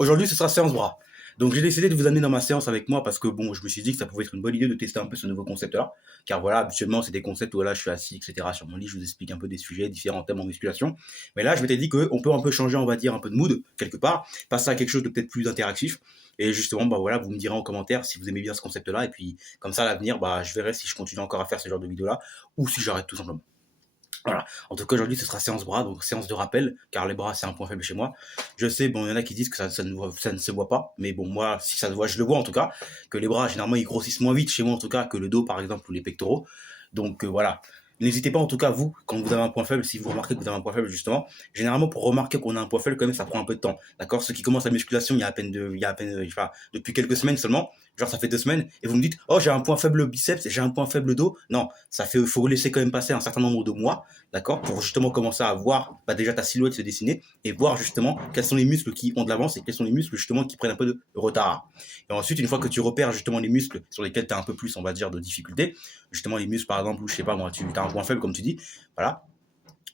Aujourd'hui, ce sera séance bras. Donc, j'ai décidé de vous amener dans ma séance avec moi parce que bon, je me suis dit que ça pouvait être une bonne idée de tester un peu ce nouveau concept-là. Car voilà, habituellement, c'est des concepts où voilà, je suis assis, etc. sur mon lit, je vous explique un peu des sujets, différents thèmes en musculation. Mais là, je m'étais dit qu'on peut un peu changer, on va dire, un peu de mood, quelque part, passer à quelque chose de peut-être plus interactif. Et justement, bah voilà, vous me direz en commentaire si vous aimez bien ce concept-là. Et puis, comme ça, à l'avenir, bah, je verrai si je continue encore à faire ce genre de vidéo-là ou si j'arrête tout simplement. Voilà. En tout cas, aujourd'hui, ce sera séance bras, donc séance de rappel, car les bras, c'est un point faible chez moi. Je sais, bon, il y en a qui disent que ça ne se voit pas, mais bon, moi, si ça se voit, je le vois en tout cas, que les bras, généralement, ils grossissent moins vite chez moi en tout cas que le dos, par exemple, ou les pectoraux. Donc voilà. N'hésitez pas en tout cas, vous, quand vous avez un point faible, si vous remarquez que vous avez un point faible, justement, généralement, pour remarquer qu'on a un point faible, quand même, ça prend un peu de temps. D'accord. Ceux qui commencent la musculation, il y a à peine, je sais pas, depuis quelques semaines seulement, genre ça fait 2 semaines, et vous me dites, oh, j'ai un point faible biceps, j'ai un point faible dos. Non, ça fait, faut laisser quand même passer un certain nombre de mois, d'accord, pour justement commencer à voir bah, déjà ta silhouette se dessiner et voir justement quels sont les muscles qui ont de l'avance et quels sont les muscles justement qui prennent un peu de retard. Et ensuite, une fois que tu repères justement les muscles sur lesquels tu as un peu plus, on va dire, de difficulté, justement les muscles par exemple où je sais pas moi, tu as un point faible comme tu dis, voilà,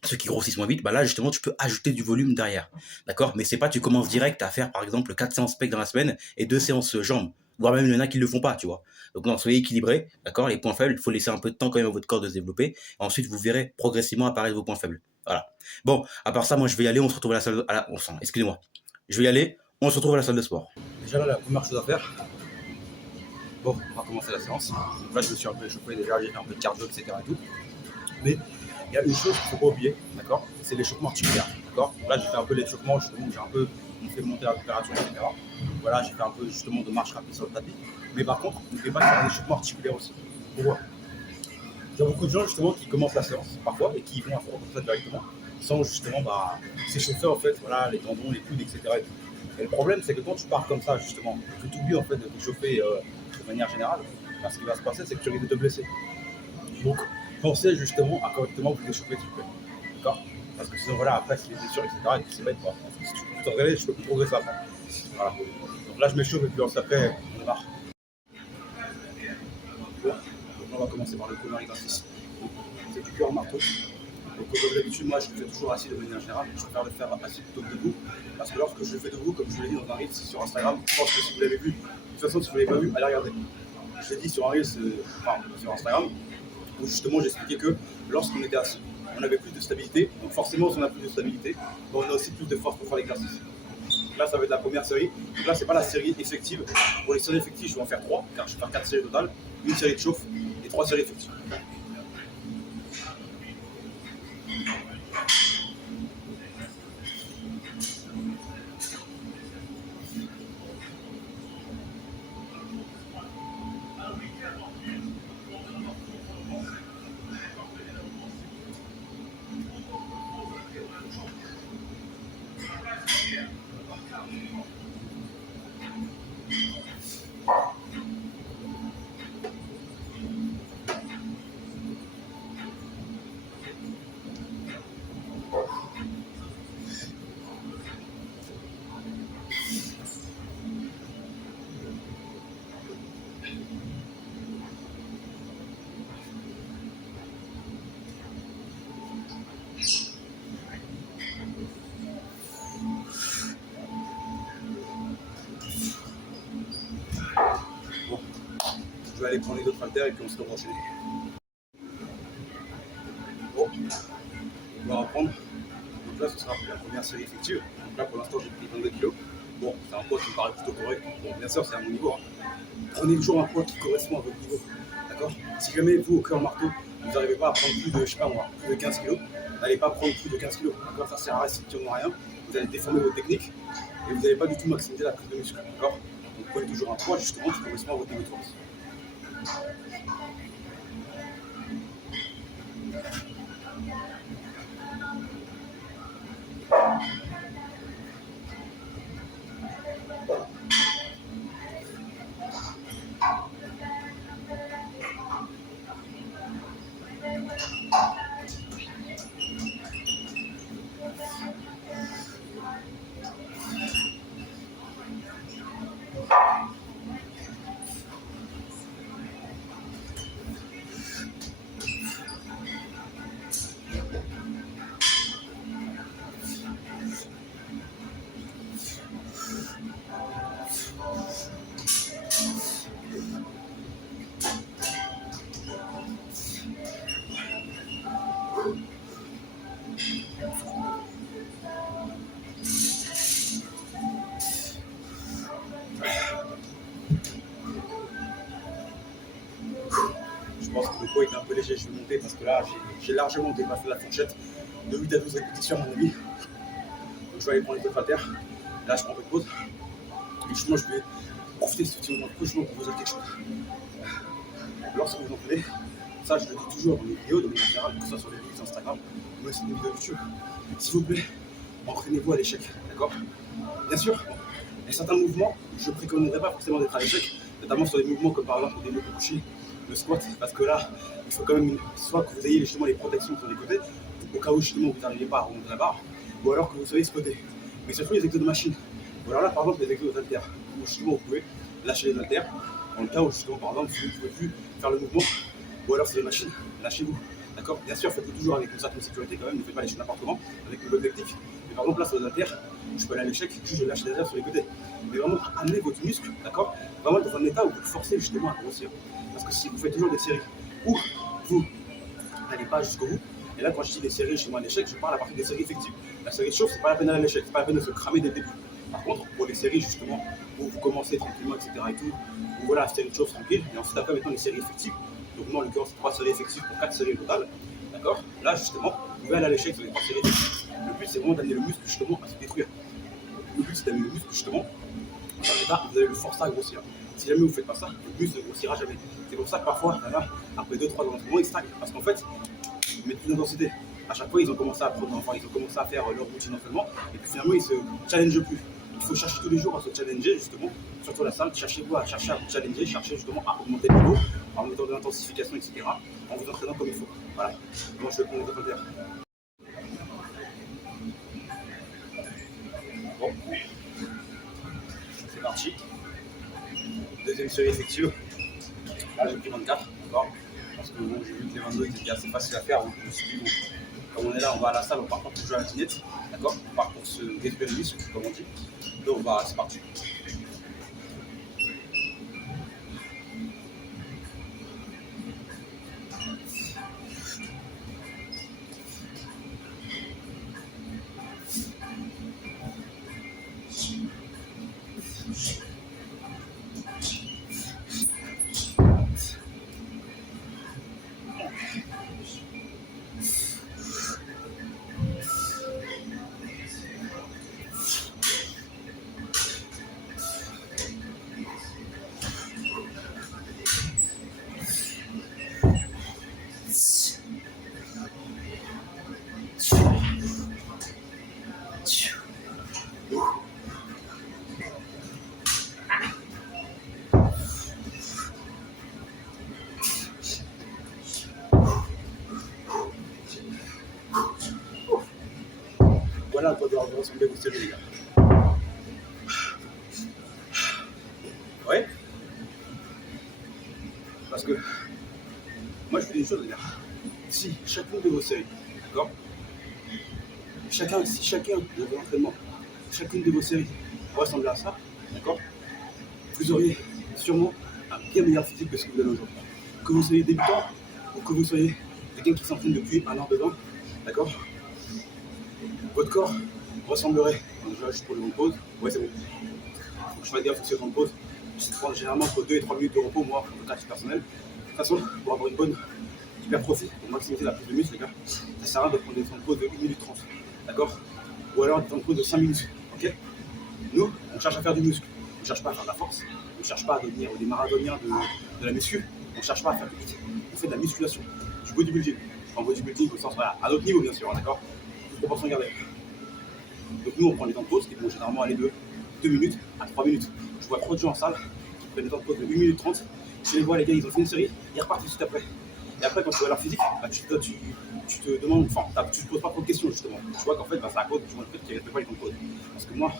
ceux qui grossissent moins vite, bah là justement tu peux ajouter du volume derrière. D'accord. Mais c'est pas tu commences direct à faire par exemple 4 séances pec dans la semaine et 2 séances jambes. Voire même il y en a qui ne le font pas, tu vois. Donc non, soyez équilibrés, d'accord. Les points faibles, il faut laisser un peu de temps quand même à votre corps de se développer. Ensuite, vous verrez progressivement apparaître vos points faibles. Voilà. Bon, à part ça, moi je vais y aller, on se retrouve à la salle excusez-moi. Je vais y aller, on se retrouve à la salle de sport. Déjà là, la première chose à faire, bon, on va commencer la séance. Donc là, je me suis un peu échauffé déjà, j'ai fait un peu de cardio, etc. et tout. Mais il y a une chose qu'il ne faut pas oublier, d'accord, c'est l'échauffement articulaire, d'accord. Là, j'ai fait un peu l'échauffement, justement, où j'ai un peu fait monter la température, etc. Voilà, j'ai fait un peu justement de marche rapide sur le tapis. Mais par contre, n'oubliez pas de faire un échauffement articulaire aussi. Pourquoi? Il y a beaucoup de gens justement qui commencent la séance parfois et qui vont à fond comme ça directement, sans justement bah, s'échauffer en fait, voilà, les tendons, les coudes, etc. Et le problème, c'est que quand tu pars comme ça, justement, que tu oublies en fait de t'échauffer de manière générale, bah, ce qui va se passer, c'est que tu risques de te blesser. Donc, pensez justement à correctement vous échauffer, s'il vous plaît. D'accord. Parce que sinon, voilà, après, c'est les blessures, etc. Et puis c'est bête, quoi. Si tu peux t'organiser, je peux plus progresser après. Voilà. Donc là, je m'échauffe et puis après, on démarre. Bon. Donc on va commencer par le premier exercice. C'est du cœur en marteau. Donc, comme d'habitude, moi, je le fais toujours assis de manière générale. Je préfère le faire assis plutôt que debout. Parce que lorsque je le fais debout, comme je l'ai dit dans un reel sur Instagram, je pense que si vous l'avez vu, de toute façon, si vous ne l'avez pas vu, allez regarder. Je l'ai dit sur un reel, enfin, sur Instagram, où justement j'expliquais que lorsqu'on était assis, on avait plus de stabilité. Donc forcément, si on a plus de stabilité, on a aussi plus de force pour faire l'exercice. Là, ça va être la première série. Donc là, c'est pas la série effective. Pour les séries effectives, je vais en faire 3, car je vais faire 4 séries totales. Une série de chauffe et 3 séries effectives. Bon, je vais aller prendre les autres haltères et puis on se reprend. Bon, on va reprendre. Donc là, ce sera la première série effective. Donc là, pour l'instant, j'ai pris 22 kg. Bon, c'est un poids qui me paraît plutôt correct. Bon, bien sûr, c'est à mon niveau. Hein. Prenez toujours un poids qui correspond à votre niveau. D'accord. Si jamais vous, au cœur marteau, vous n'arrivez pas à prendre plus de, je sais pas moi, plus de 15 kg, n'allez pas prendre plus de 15 kg. D'accord. Ça sert à strictement rien. Vous allez déformer votre technique et vous n'allez pas du tout maximiser la prise de muscle. D'accord. Donc prenez toujours un poids justement qui correspond à votre niveau de force. poids était un peu léger, je vais monter parce que là, j'ai largement dépassé la fourchette de 8 à 12 répétitions, à mon avis. Donc, je vais aller prendre les haltères. Là, je prends un peu de pause. Et justement, je vais profiter de ce petit moment de pause pour vous dire quelque chose. Lorsque vous entraînez, ça, je le dis toujours dans mes vidéos, de manière générale, que ce soit sur les vidéos Instagram, mais aussi des vidéos YouTube. S'il vous plaît, entraînez-vous à l'échec, d'accord? Bien sûr, il y a certains mouvements, je ne préconiserais pas forcément d'être à l'échec, notamment sur des mouvements comme par exemple le développé couché, le squat, parce que là, il faut quand même soit que vous ayez justement les protections sur les côtés, au cas où justement vous n'arrivez pas à remonter la barre, ou alors que vous soyez squatté. Mais surtout les exos de machine. Ou alors là, par exemple, les exos d'haltères, où justement vous pouvez lâcher les haltères, dans le cas où justement, par exemple, vous ne pouvez plus faire le mouvement, ou alors c'est les machines, lâchez-vous. D'accord? Bien sûr, faites-le toujours avec une certaine sécurité quand même, ne faites pas lâcher n'importe comment, avec une bonne technique. Mais par exemple, là, sur les haltères, je peux aller à l'échec, juste je lâche les haltères sur les côtés. Mais vraiment, amenez votre muscle, d'accord? Vraiment dans un état où vous le forcez justement à grossir. Parce que si vous faites toujours des séries où vous n'allez pas jusqu'au bout, et là, quand je dis des séries justement à l'échec, je parle à partir des séries effectives. La série de chauffe, c'est pas la peine d'aller à l'échec, c'est pas la peine de se cramer dès le début. Par contre, pour les séries justement où vous commencez tranquillement, etc. et tout, où voilà, série de chauffe tranquille, et ensuite après maintenant les séries effectives. Donc moi en l'occurrence 3 séries effectives pour 4 séries totales. D'accord? Là justement, vous pouvez aller à l'échec sur les 3 séries effectives. Le but c'est vraiment d'amener le muscle justement à se détruire. Le but c'est d'amener le muscle justement dans un état où vous allez le forcer à grossir. Si jamais vous ne faites pas ça, le muscle ne grossira jamais. C'est pour ça que parfois, après 2-3 entraînements, ils stagnent. Parce qu'en fait, ils mettent plus d'intensité. À chaque fois, ils ont commencé à prendre, enfin, ils ont commencé à faire leur routine d'entraînement, et puis finalement, ils se challengent plus. Il faut chercher tous les jours à se challenger, justement, surtout la salle, cherchez à chercher à vous challenger, cherchez justement à augmenter le niveau, en mettant de l'intensification, etc., en vous entraînant comme il faut. Voilà. Moi, je vais prendre les haltères. Bon, c'est parti. Deuxième série effective. Là, j'ai pris 24, d'accord? Parce que bon, j'ai vu que les 22 étaient assez faciles à faire, donc je me suis dit, bon, comme on est là, on va à la salle, on part pas pour jouer à la dinette, d'accord? On part pour se détruire le muscle, comme on dit. Donc, c'est parti. Voilà à quoi doivent ressembler vos séries, les gars. Ouais? Parce que moi, je fais une chose, les gars. Si chacune de vos séries, d'accord? Si chacun de vos entraînements, chacune de vos séries ressemblait à ça, d'accord? Vous auriez sûrement un bien meilleur physique que ce que vous avez aujourd'hui. Que vous soyez débutant ou que vous soyez quelqu'un qui s'entraîne depuis un an, 2 ans, d'accord? Votre corps ressemblerait, déjà juste pour le temps de pause, ouais c'est bon, faut que je fasse gaffe aussi au temps de pause, je prends généralement entre 2 et 3 minutes de repos, moi, en tout cas personnel. De toute façon, pour avoir une bonne hypertrophie, pour maximiser la prise de muscle, les gars, ça sert à rien de prendre des temps de pause de 1 minute 30, d'accord? Ou alors des temps de pause de 5 minutes, ok? Nous, on cherche à faire du muscle, on ne cherche pas à faire de la force, on ne cherche pas à devenir des marathoniens de la muscu, on ne cherche pas à faire du vite, on fait de la musculation, du bodybuilding, en bodybuilding au sens, voilà, à notre niveau bien sûr, d'accord? Toute proportion gardée. Donc nous, on prend les temps de pause qui vont généralement aller de 2 minutes à 3 minutes. Je vois trop de gens en salle qui prennent des temps de pause de 1 minute 30. Je les vois, les gars, ils ont fait une série, ils repartent tout de suite après. Et après, quand tu vois leur physique, bah, tu te demandes, enfin, tu te poses pas trop de questions justement. Tu vois qu'en fait, bah, c'est à cause du fait qu'ils ne respectent pas les temps de pause. Parce que moi,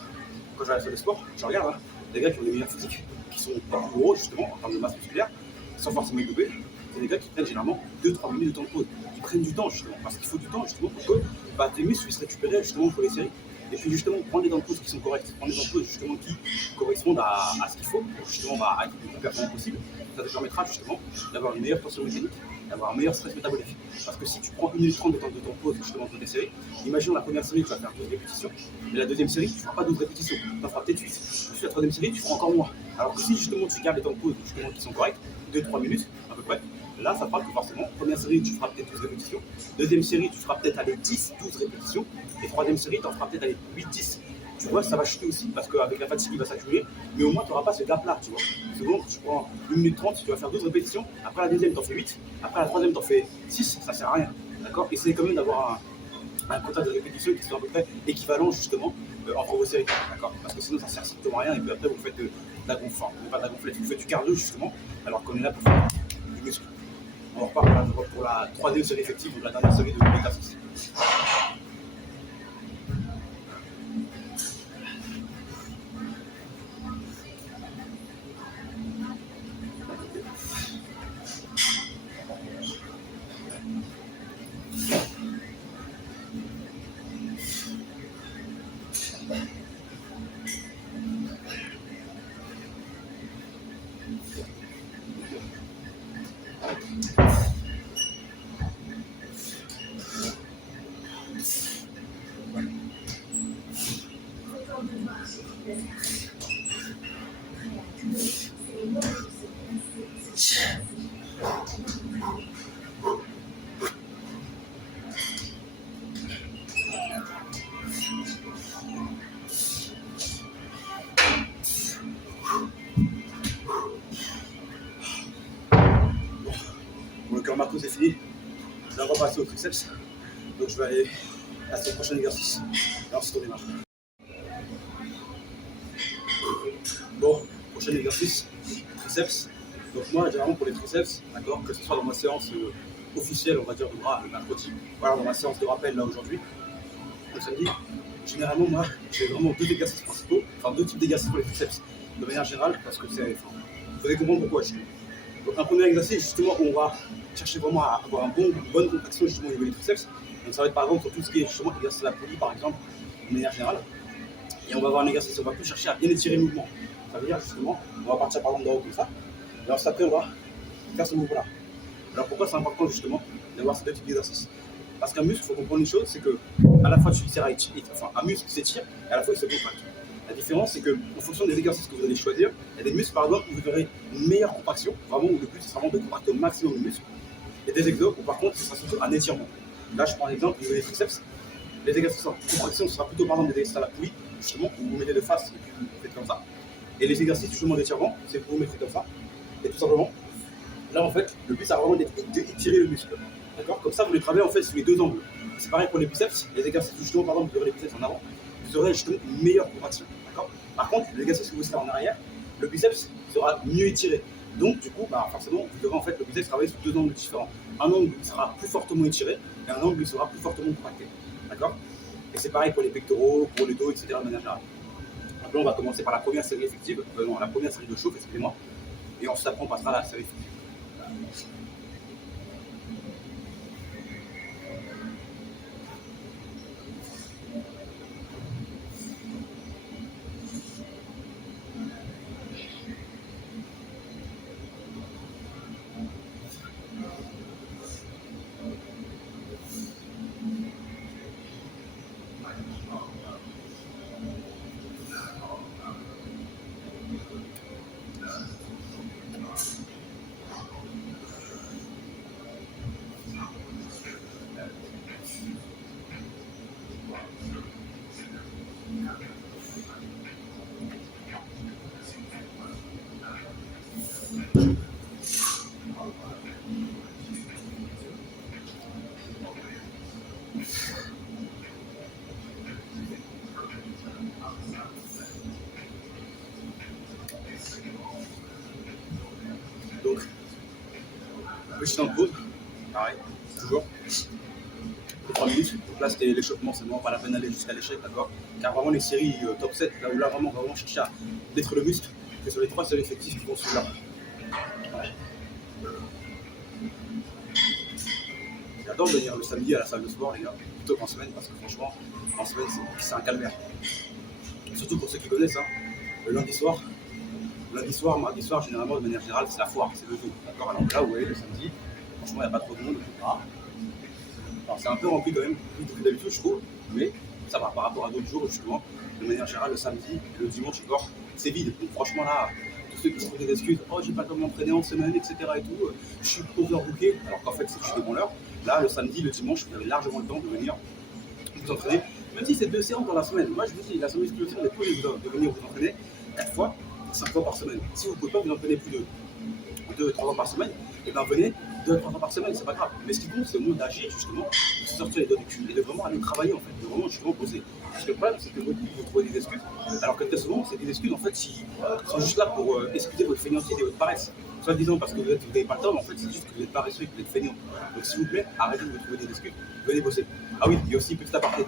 quand je vais à la salle de sport, je regarde les gars qui ont les meilleurs physiques, qui sont pas plus gros justement en termes de masse musculaire, sans forcément doper. C'est des gars qui prennent généralement 2-3 minutes de temps de pause. Ils prennent du temps justement, parce qu'il faut du temps justement pour que bah, tes muscles puissent récupérer justement pour les séries. Et puis justement, prendre des temps de pause qui sont corrects, prendre des temps de pause justement qui correspondent à ce qu'il faut pour justement bah, être le plus performant possible. Ça te permettra justement d'avoir une meilleure tension mécanique, d'avoir un meilleur stress métabolique. Parce que si tu prends 1 minute 30 de temps de pause justement dans tes séries, imaginons la première série, tu vas faire 12 répétitions, mais la deuxième série, tu ne feras pas 12 répétitions, tu en feras peut-être 8. Ensuite, la 3e série, tu feras encore moins. Alors que si justement tu gardes les temps de pause justement qui sont corrects, 2-3 minutes à peu près, Là, ça fera que forcément, première série, tu feras peut-être 12 répétitions. Deuxième série, tu feras peut-être aller 10, 12 répétitions. Et troisième série, tu en feras peut-être aller 8, 10. Tu vois, ça va chuter aussi parce qu'avec la fatigue, il va s'accumuler. Mais au moins, tu n'auras pas ce gap-là, tu vois. Souvent, tu prends 1 minute 30, tu vas faire 12 répétitions. Après la deuxième, tu en fais 8. Après la troisième, tu en fais 6. Ça ne sert à rien. D'accord. Essayez quand même d'avoir un quota de répétitions qui soit à peu près équivalent justement entre vos séries. D'accord. Parce que sinon, ça ne sert strictement à rien. Et puis après, vous faites de la gonflette. Enfin, pas de la gonflette, vous faites du cardio justement. Alors qu'on est là pour faire du muscle. On repart pour la troisième série effective ou la dernière série de l'exercice. Bon, le cœur marteau c'est fini. Je vais repasser au triceps. Donc je vais aller à ce prochain exercice. Et ensuite on démarre. Bon, prochain exercice, triceps. Donc moi, généralement pour les triceps, d'accord, que ce soit dans ma séance officielle, on va dire de bras le mercredi, voilà, dans ma séance de rappel là aujourd'hui, le samedi, généralement moi, j'ai vraiment deux exercices principaux, enfin deux types d'exercices pour les triceps, de manière générale, parce que c'est, enfin, vous allez comprendre pourquoi. Donc un premier exercice justement où on va chercher vraiment à avoir une bonne contraction justement au niveau des triceps. Donc ça va être par exemple sur tout ce qui est justement exercice à la poulie par exemple, de manière générale. Et on va avoir un exercice, on va plus chercher à bien étirer le mouvement. Ça veut dire justement, on va partir par exemple d'en haut comme ça. Et ensuite après on va faire ce mouvement-là. Alors pourquoi c'est important justement d'avoir ces deux types d'exercices? Parce qu'un muscle, il faut comprendre une chose, c'est que à la fois tu étires, enfin un muscle s'étire et à la fois il se contracte. La différence, c'est qu'en fonction des exercices que vous allez choisir, il y a des muscles par exemple où vous aurez une meilleure contraction, vraiment où le but c'est vraiment de contracter au maximum le muscle. Et des exos où par contre ce sera surtout un étirement. Là je prends l'exemple au niveau des triceps. Les exercices en contraction, ce sera plutôt par exemple des exercices à la poulie, justement, où vous vous mettez de face et puis vous faites comme ça. Et les exercices justement d'étirement, c'est que vous vous mettez comme ça. Et tout simplement, là en fait, le but c'est vraiment d'étirer le muscle. D'accord. Comme ça, vous les travaillez en fait sous les deux angles. C'est pareil pour les biceps. Les exercices justement, par exemple, vous aurez les biceps en avant, vous aurez justement une meilleure contraction. D'accord. Par contre, l'exercice que vous serez en arrière, le biceps sera mieux étiré. Donc, du coup, forcément, vous aurez en fait le biceps travailler sous deux angles différents. Un angle qui sera plus fortement étiré et un angle qui sera plus fortement contracté. D'accord. Et c'est pareil pour les pectoraux, pour le dos, etc. de manière générale. Donc là, on va commencer par la première série effective, non, la première série de chauffe, excusez-moi. Et ensuite, après, on passera à la série effective. Donc, petit temps de pause, pareil, toujours. 3 minutes. Donc là, c'était l'échauffement, c'est vraiment pas la peine d'aller jusqu'à l'échec, d'accord. Car vraiment, les séries top 7, là où là, vraiment, on va vraiment chercher à détruire le muscle, c'est sur les 3 séries effectives qui vont suivre là. Ouais. J'adore venir le samedi à la salle de sport, les gars, plutôt qu'en semaine, parce que franchement, en semaine, c'est un calvaire. Surtout pour ceux qui connaissent, hein, le lundi soir, mardi soir, généralement, de manière générale, c'est la foire, c'est le zoo, d'accord. Alors là, vous voyez, le samedi, franchement, il n'y a pas trop de monde, etc. Alors, c'est un peu rempli quand même, plus que d'habitude, je trouve, mais ça va par rapport à d'autres jours, justement. De manière générale, le samedi et le dimanche encore, c'est vide. Donc, franchement, là, tous ceux qui se font des excuses, oh j'ai pas le temps de m'entraîner en semaine, etc. et tout, je suis overbooké, alors qu'en fait c'est juste des bons l'heure. Là, le samedi, le dimanche, vous avez largement le temps de venir vous entraîner, même si c'est 2 séances dans la semaine. Moi je vous dis, la semaine musculation, vous êtes obligé de venir vous entraîner 4 fois, 5 fois par semaine. Si vous ne pouvez pas vous entraîner plus de 2-3 fois par semaine, et bien venez 2-3 fois par semaine, c'est pas grave. Mais ce qui compte, c'est au moins d'agir justement, de se sortir les doigts du cul et de vraiment aller travailler en fait, de vraiment justement poser. Parce que le problème, c'est que vous trouvez des excuses, alors que très souvent, c'est des excuses en fait qui sont juste là pour excuser votre fainéantise et votre paresse. Soit disant parce que vous n'avez pas le temps, mais en fait, c'est juste que vous êtes paresseux et que vous êtes fainéant. Donc s'il vous plaît, arrêtez de vous trouver des excuses, venez bosser. Ah oui, il y a aussi petit aparté.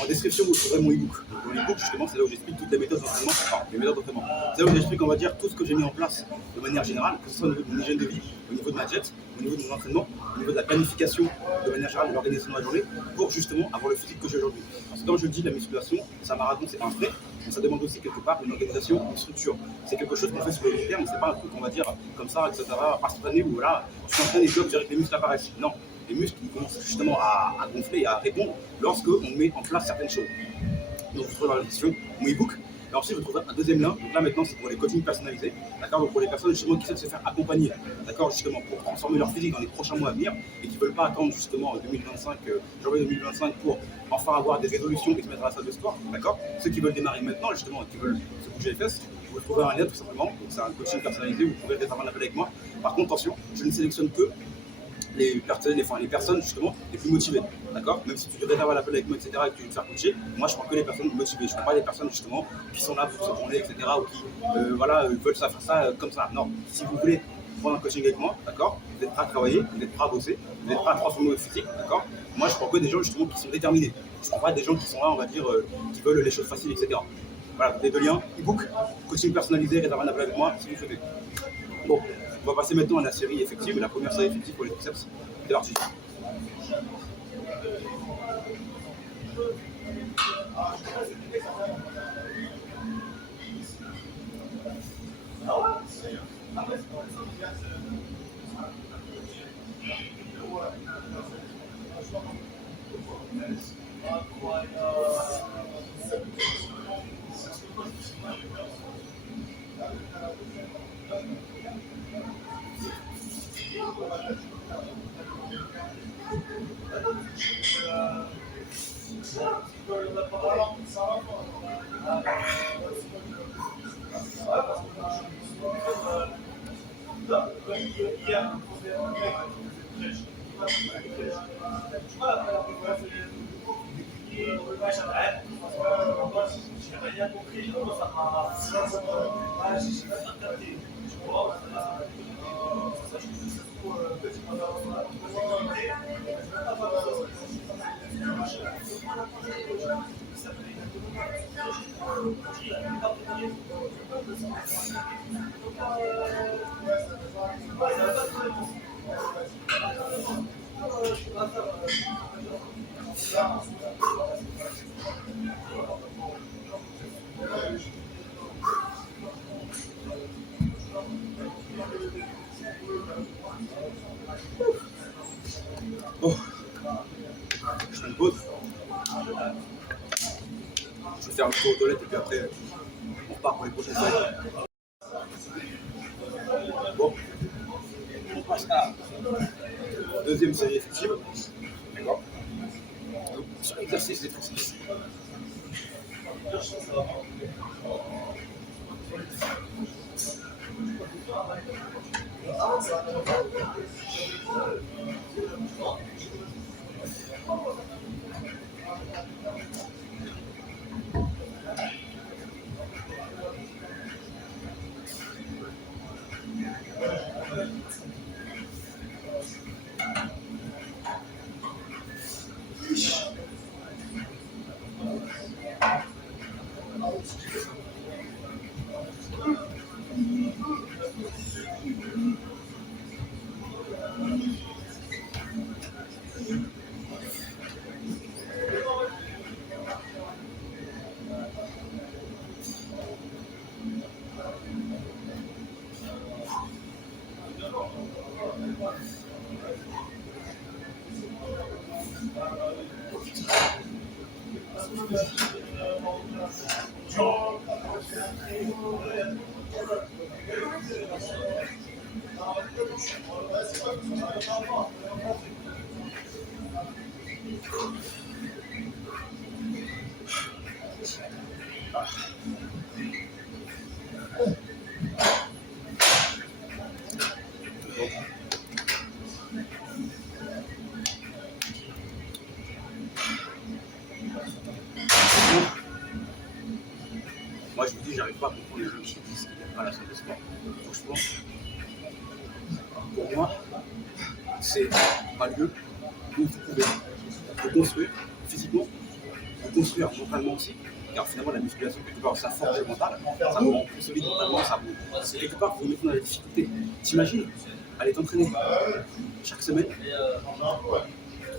En description, vous trouverez mon e-book. Mon e-book, justement, c'est là où j'explique toutes les méthodes d'entraînement. Enfin, les méthodes d'entraînement. C'est là où j'explique, on va dire, tout ce que j'ai mis en place de manière générale, que ce soit au niveau de mon hygiène de vie, au niveau de ma diète, au niveau de mon entraînement, au niveau de la planification de manière générale de l'organisation de la journée, pour justement avoir le physique que j'ai aujourd'hui. Parce que quand je dis la musculation, c'est un marathon, c'est un frein, mais ça demande aussi quelque part une organisation, une structure. C'est quelque chose qu'on fait sur le long terme, c'est pas un truc, on va dire, comme ça, etc., instantané, où voilà, je m'entraîne et je dirais que les muscles apparaissent. Non. Les muscles commencent justement à gonfler et à répondre lorsque on met en place certaines choses. Donc vous trouvez dans la description mon e-book. Et ensuite vous trouverez un deuxième lien. Donc là maintenant c'est pour les coachings personnalisés. D'accord. Donc pour les personnes justement qui souhaitent se faire accompagner. D'accord. Justement pour transformer leur physique dans les prochains mois à venir et qui ne veulent pas attendre justement 2025, janvier 2025 pour enfin avoir des résolutions et se mettre à la salle de sport. D'accord. Ceux qui veulent démarrer maintenant justement et qui veulent se bouger les fesses. Vous trouvez un lien tout simplement. Donc c'est un coaching personnalisé. Vous pouvez réserver un appel avec moi. Par contre attention, je ne sélectionne que les personnes justement les plus motivées, d'accord. Même si tu réserves l'appel avec moi, etc., et que tu veux te faire coacher, moi je prends que les personnes motivées. Je ne prends pas les personnes justement qui sont là pour se tourner, etc., ou qui veulent ça faire ça comme ça. Non, si vous voulez prendre un coaching avec moi, d'accord, vous êtes prêt à travailler, vous êtes prêt à bosser, vous êtes prêt à transformer votre physique, d'accord. Moi je prends que des gens justement qui sont déterminés. Je ne prends pas des gens qui sont là, on va dire, qui veulent les choses faciles, etc. Voilà, les deux liens, e-book, coaching personnalisé, réservez un appel avec moi si vous souhaitez. Bon, on va passer maintenant à la série effective. La première série effective pour les triceps. C'est parti. Bon, je fais une pause. Je vais faire un tour aux toilettes et puis après, on repart pour les prochaines séries. Bon, on passe à la deuxième série effective. D'accord. Donc, sur l'exercice des triceps. Moi, je me dis, j'arrive pas à comprendre les gens qui disent qu'ils n'aiment pas la salle de sport. Franchement, pour moi, c'est un lieu où vous pouvez vous construire physiquement, vous construire mentalement aussi. Car finalement, la musculation, quelque part, ça forge le mental, ça vous rend plus solide mentalement, quelque part, vous mettez dans la difficulté. T'imagines, aller t'entraîner chaque semaine,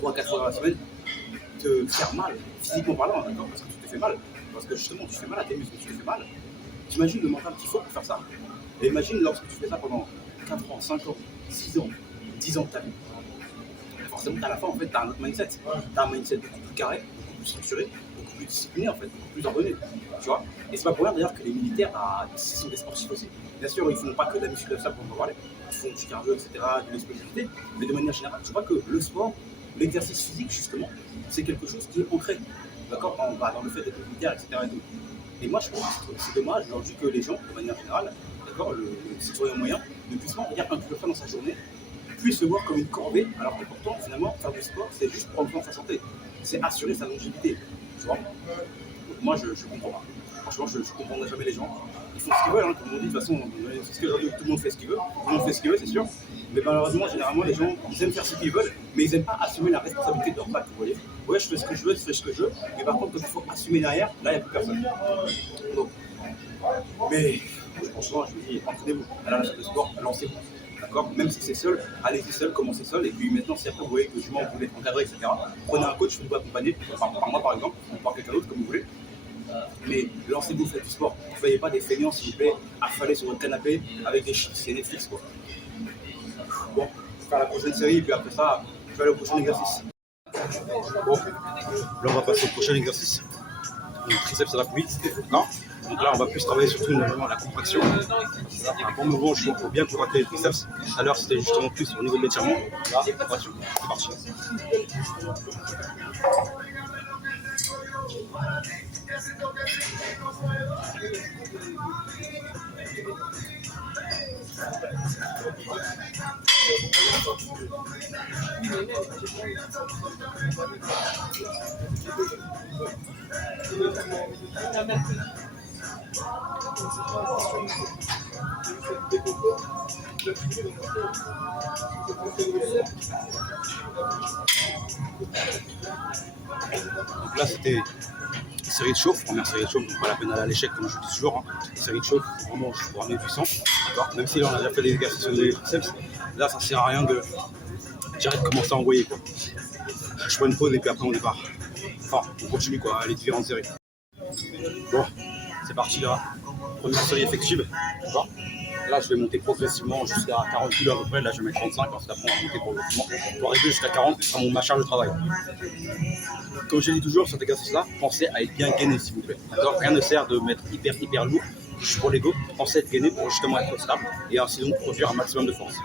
3-4 fois dans la semaine, te faire mal, physiquement parlant, d'accord, parce que tu te fais mal. Parce que justement, tu fais mal à tes muscles, tu te fais mal. T'imagines le mental qu'il faut pour faire ça. Et imagine lorsque tu fais ça pendant 4 ans, 5 ans, 6 ans, 10 ans de ta vie. Forcément, à la fin, en fait, tu as un autre mindset. Tu as un mindset beaucoup plus carré, beaucoup plus structuré, beaucoup plus discipliné, en fait, beaucoup plus ordonné. Tu vois. Et c'est pas pour rien d'ailleurs que les militaires, ce sont des sportifs aussi. Bien sûr, ils ne font pas que de la musculation pour en parler. Ils font du cardio, etc., de l'explosivité. Mais de manière générale, tu vois que le sport, l'exercice physique, justement, c'est quelque chose qui est ancré. D'accord, dans le fait d'être militaire, etc. Et moi, je pense que c'est dommage aujourd'hui que les gens, de manière générale, d'accord, le citoyen moyen, ne puisse pas dire un peu de ça dans sa journée, puisse le voir comme une corvée, alors que pourtant, finalement, faire du sport, c'est juste prendre soin de sa santé. C'est assurer sa longévité. Tu vois. Donc moi, je comprends pas. Franchement, je ne comprendrai jamais les gens. Ils font ce qu'ils veulent, hein, comme on dit, de toute façon, c'est ce que tout le monde fait ce qu'il veut. Tout le monde fait ce qu'il veut, c'est sûr. Mais malheureusement, généralement, les gens, ils aiment faire ce qu'ils veulent, mais ils n'aiment pas assumer la responsabilité de leur acte, vous voyez. Ouais, je fais ce que je veux, je fais ce que je veux, mais par contre, quand il faut assumer derrière, là, il n'y a plus personne. Donc, mais franchement, je vous dis, entraînez-vous, allez à la salle de sport, lancez-vous. D'accord. Même si c'est seul, allez-y seul, commencez seul, et puis maintenant, si après vous voyez que du moins vous voulez être encadré, etc., prenez un coach, vous accompagner, par moi par exemple, ou par quelqu'un d'autre, comme vous voulez. Mais lancez-vous, faites du sport. Ne soyez pas des feignants, s'il vous plaît, affalés sur votre canapé avec des chips, c'est Netflix, quoi. Bon, je vais faire la prochaine série, et puis après ça, je vais aller au prochain exercice. Bon, là on va passer au prochain exercice. Le triceps à l'appui, d'accord. Donc là on va plus travailler surtout notamment la contraction. Là, un bon mouvement pour bien contracter les triceps. Tout à l'heure c'était justement plus au niveau de l'étirement. Là, contraction. C'est parti. Donc là c'était une série de chauffe, première série de chauffe, donc pas la peine d'aller à l'échec comme je dis toujours. Hein. Une série de chauffe, vraiment pour ramener puissant. Même si là on a déjà fait des exercices sur les triceps, là ça sert à rien de direct commencer à envoyer, quoi. Je prends une pause et puis après on départ. Enfin, on continue, quoi, les différentes séries. Bon, c'est parti là. Première série effective. D'accord. Là, je vais monter progressivement jusqu'à 40 kg à peu près. Là, je vais mettre 35. Ensuite, après, on va monter progressivement pour arriver jusqu'à 40 à ma charge de travail. Comme je dis toujours, cet exercice-là, pensez à être bien gainé, s'il vous plaît. D'accord. Rien ne sert de mettre hyper lourd juste pour l'ego. Pensez à être gainé pour justement être stable et ainsi donc produire un maximum de force.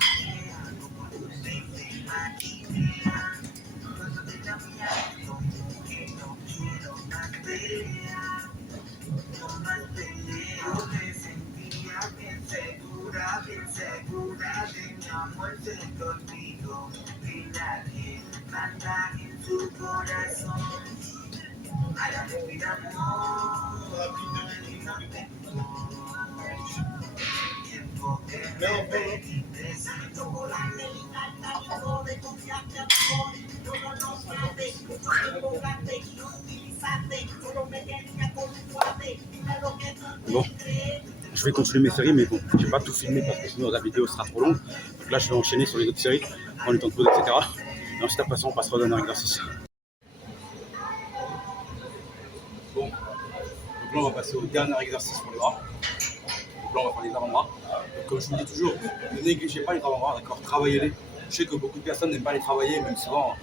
Bon, je vais continuer mes séries, mais bon, je ne vais pas tout filmer parce que sinon la vidéo sera trop longue. Donc là, je vais enchaîner sur les autres séries, prendre le temps de pause, etc. Et ensuite, après ça, on passera au dernier exercice. Bon, donc là, on va passer au dernier exercice pour les bras. Donc là, on va faire les avant-bras. Comme je vous dis toujours, ne négligez pas les avant-bras, d'accord. Travaillez-les. Je sais que beaucoup de personnes n'aiment pas les travailler, même souvent,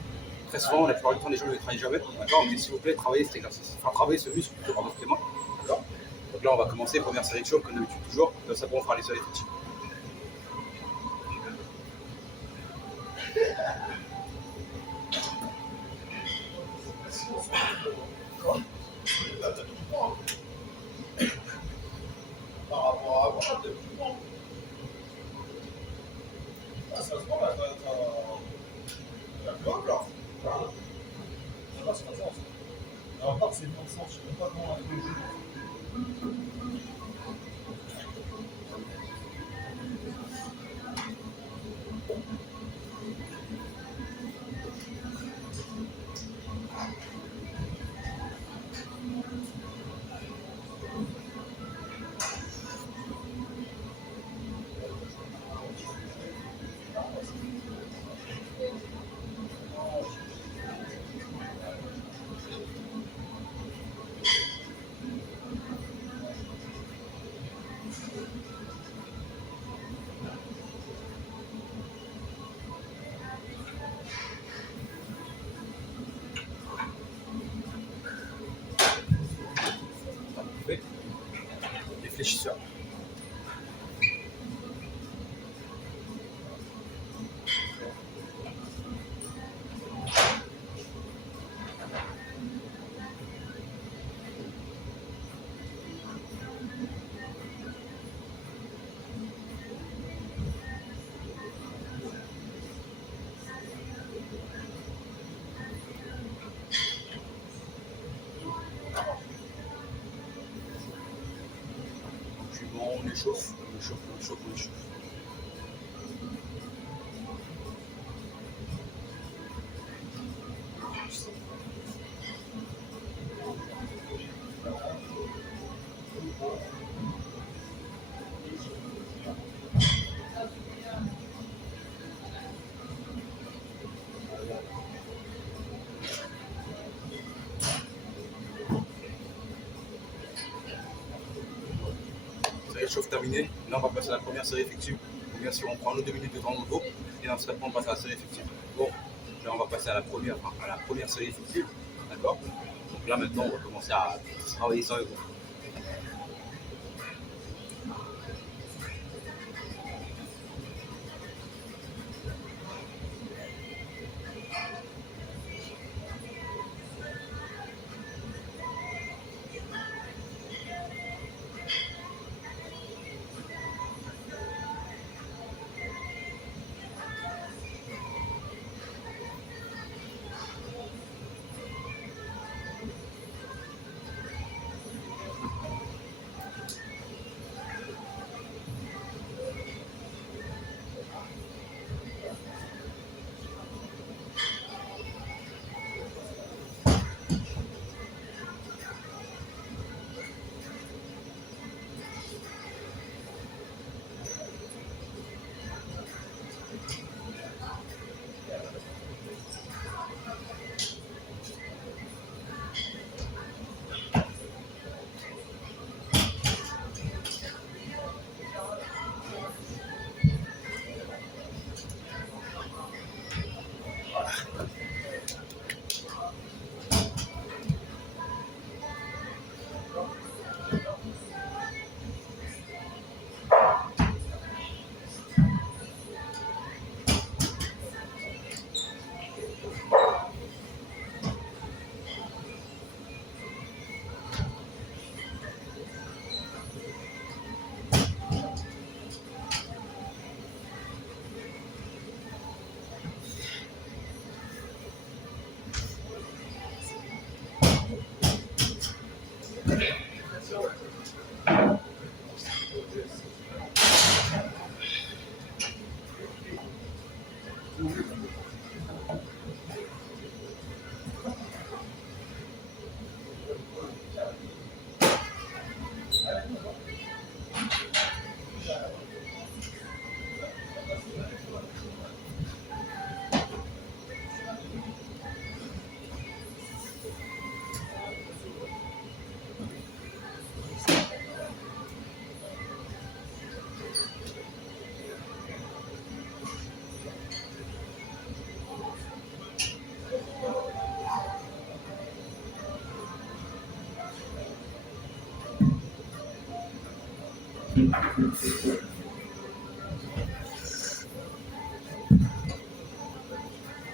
très souvent, la plupart du temps, les gens ne les travaillent jamais, d'accord. Mais s'il vous plaît, travaillez cet exercice. Enfin, travaillez ce muscle, pardon, excusez-moi, d'accord. Donc là, on va commencer, première série de chauffe, comme d'habitude toujours. Comme ça, on fera les séries effectives. Par rapport à avant, t'as plus de temps. Ah, ça se voit, là, t'as plus hop, là. Ça va, c'est pas ça. Alors, part, c'est dans le sens, je sais même pas comment avec le jeu. Réfléchisseur. On échauffe, on échauffe, on échauffe, on échauffe. Série de chauffe terminée. Là, on va passer à la première série effective. Bien sûr, on prend nos 2 minutes de temps de repos. Et dans ce cas, on passe à la série effective. Bon, là, on va passer à la première série effective. D'accord. Donc là, maintenant, on va commencer à travailler sur les groupes.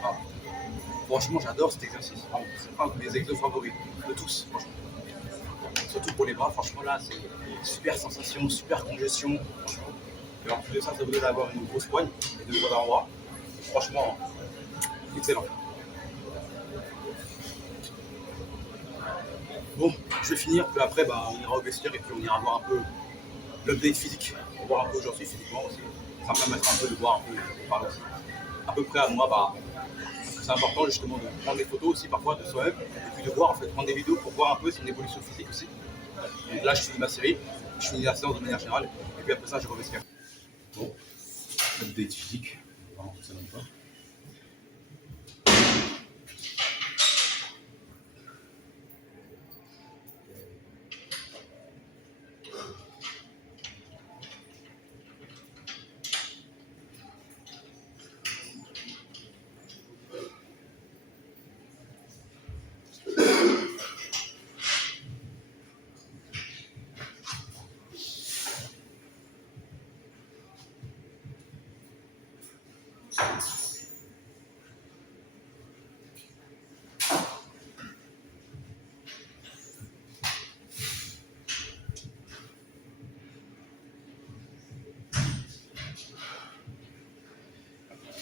Ah, franchement, j'adore cet exercice. C'est un de mes exos favoris de tous, franchement. Surtout pour les bras, franchement, là, c'est super sensation, super congestion, franchement. Et en plus de ça, ça vous aide à avoir une grosse poigne et de gros avant-bras. Franchement, excellent. Bon, je vais finir, puis après, bah, on ira au vestiaire et puis on ira voir un peu l'update physique, pour voir un peu aujourd'hui physiquement aussi. Ça me permettra un peu de voir un peu, parler aussi. À peu près à moi, bah, c'est important justement de prendre des photos aussi parfois de soi-même et puis de voir en fait, prendre des vidéos pour voir un peu son évolution physique aussi. Donc là, je finis ma série, je finis la séance de manière générale et puis après ça, je reviens. Bon, update physique, on va voir ça donne pas.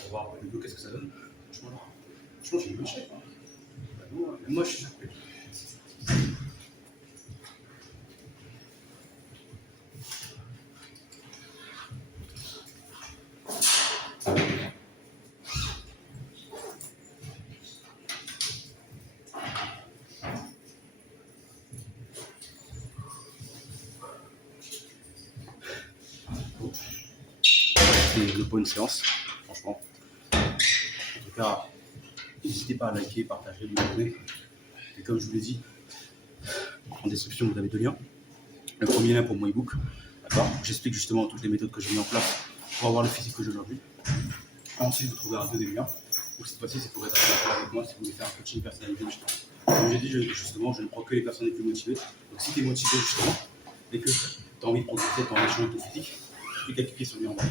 On va voir le vidéo, qu'est-ce que ça donne. Franchement, j'ai une bonne shape. Moi, je suis surpris. C'est une bonne séance, franchement. En tout cas, n'hésitez pas à liker, partager, vous abonner. Et comme je vous l'ai dit, en description, vous avez deux liens. Le premier lien pour mon ebook, d'accord. J'explique justement toutes les méthodes que j'ai mis en place pour avoir le physique que j'ai aujourd'hui. Ensuite, vous trouvez un deuxième lien, où cette fois-ci, c'est pour être avec moi si vous voulez faire un coaching personnalisé. Comme j'ai dit, justement, je ne prends que les personnes les plus motivées. Donc si tu es motivé justement, et que tu as envie de progresser, tu as envie de changer ton physique, clique sur le lien en bas.